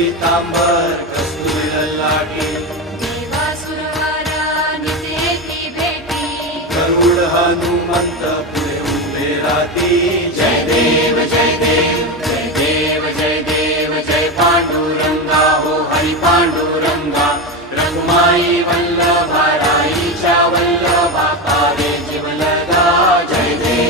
पितांबर कस्तुरी ललाटी देवासुरवारा नित्य भेटी गरुड हनुमंत पुढे उभे राहती